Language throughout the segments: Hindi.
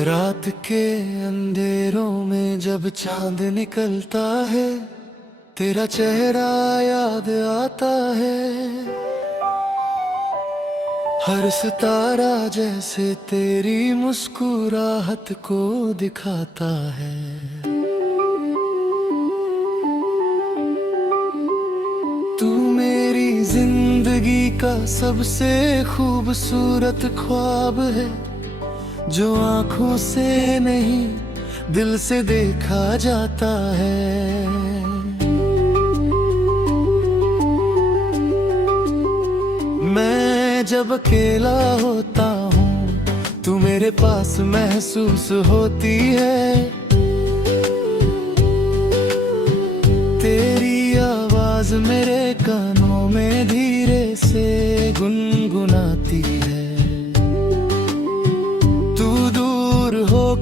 रात के अंधेरों में जब चांद निकलता है, तेरा चेहरा याद आता है। हर सितारा जैसे तेरी मुस्कुराहट को दिखाता है। तू मेरी जिंदगी का सबसे खूबसूरत ख्वाब है, जो आंखों से नहीं दिल से देखा जाता है। मैं जब अकेला होता हूँ, तू मेरे पास महसूस होती है। तेरी आवाज मेरे कानों में धीरे से गुनगुनाती है।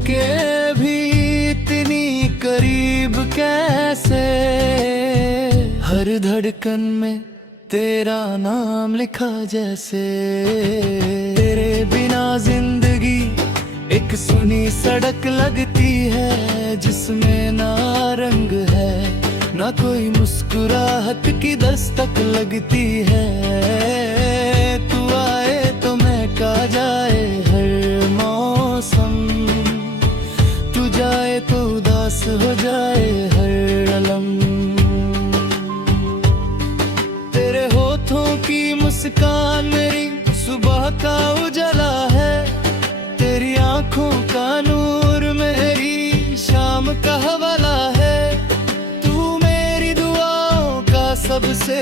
के भी इतनी करीब कैसे, हर धड़कन में तेरा नाम लिखा जैसे। तेरे बिना जिंदगी एक सुनी सड़क लगती है, जिसमें ना रंग है ना कोई मुस्कुराहट की दस्तक लगती है। तू आए तो महका जाए हर मौसम, जाए तो उदास हो जाए हर अलम। तेरे होठों की मुस्कान मेरी सुबह का उजाला है। तेरी आंखों का नूर मेरी शाम का हवाला है। तू मेरी दुआओं का सबसे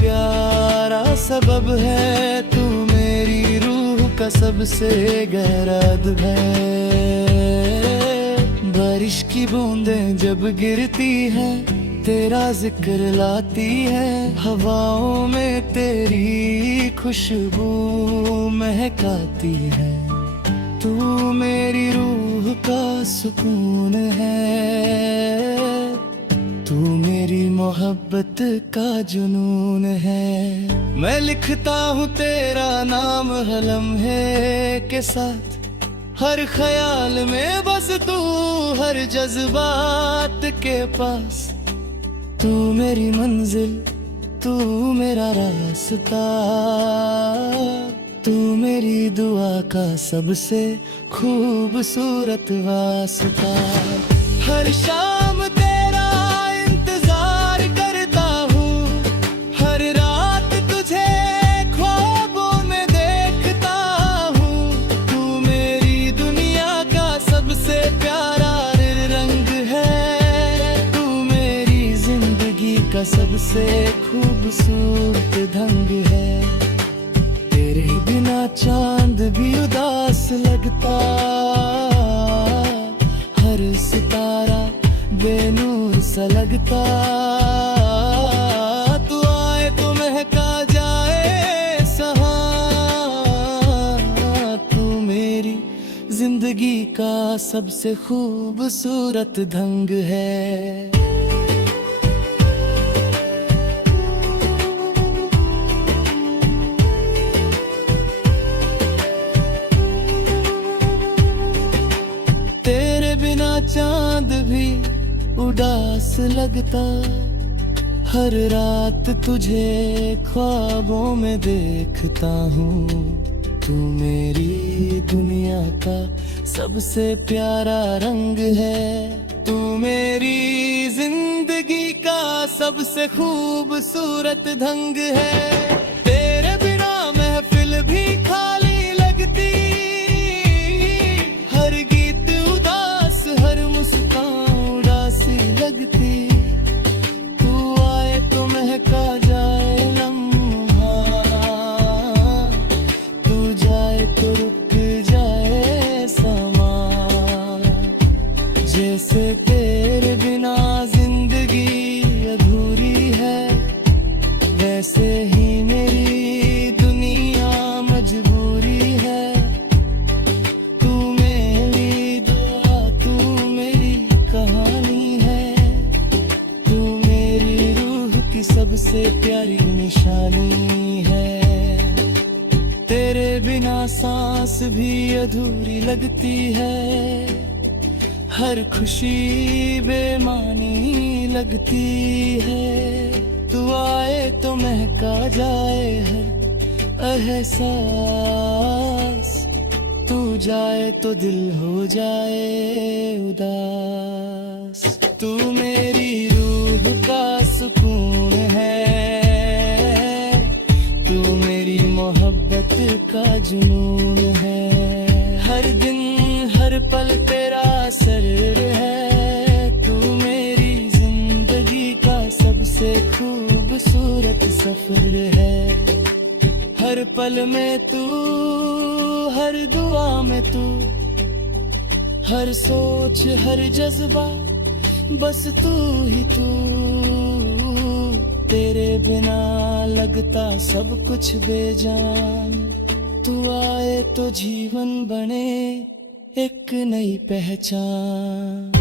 प्यारा सबब है। तू मेरी रूह का सबसे गहरा दुआ है। बारिश की बूंदें जब गिरती हैं, तेरा जिक्र लाती है। हवाओं में तेरी खुशबू महकाती है। तू मेरी रूह का सुकून है। तू मेरी मोहब्बत का जुनून है। मैं लिखता हूँ तेरा नाम हर लम्हे के साथ, हर ख्याल में बस तू, हर जज्बात के पास। तू मेरी मंजिल, तू मेरा रास्ता, तू मेरी दुआ का सबसे खूबसूरत वास्ता। हर शाम तेरा इंतजार करता हूँ, हर रात तुझे ख्वाबों में देखता हूँ। तू मेरी दुनिया का सबसे प्यारा रंग है। तू मेरी जिंदगी का सबसे खूबसूरत ढंग है। तेरे बिना चांद भी उदास लगता, हर सितारा बेनूर सा लगता। तू आए तो महका जाए सहा, तू मेरी जिंदगी का सबसे खूबसूरत ढंग है। चांद भी उदास लगता, हर रात तुझे ख्वाबों में देखता हूँ। तू मेरी दुनिया का सबसे प्यारा रंग है। तू मेरी जिंदगी का सबसे खूबसूरत ढंग है। तेरे बिना महफिल भी खाली लगती, हर गीत उदास, हर मुस्कान उदासी लगती। तू आए तो महका जाए लम्हा, तू जाए तो रुक जाए समा। जैसे तेरे बिना जिंदगी अधूरी है, वैसे ही मेरी दुनिया मजबूरी है। तू मेरी दुआ, तू मेरी कहानी है। तू मेरी रूह की सबसे प्यारी निशानी है। तेरे बिना सांस भी अधूरी लगती है, हर खुशी बेमानी लगती है। तू आए तो महका जाए हर एहसास, तू जाए तो दिल हो जाए उदास। तू मेरी रूह का सुकून है, तू मेरी मोहब्बत का जुनून है। हर दिन हर पल तेरा असर है, तू मेरी जिंदगी का सबसे खूबसूरत सफर है। हर पल में तू, हर दुआ में तू, हर सोच हर जज्बा बस तू ही तू। तेरे बिना लगता सब कुछ बेजान, तू आए तो जीवन बने एक नई पहचान।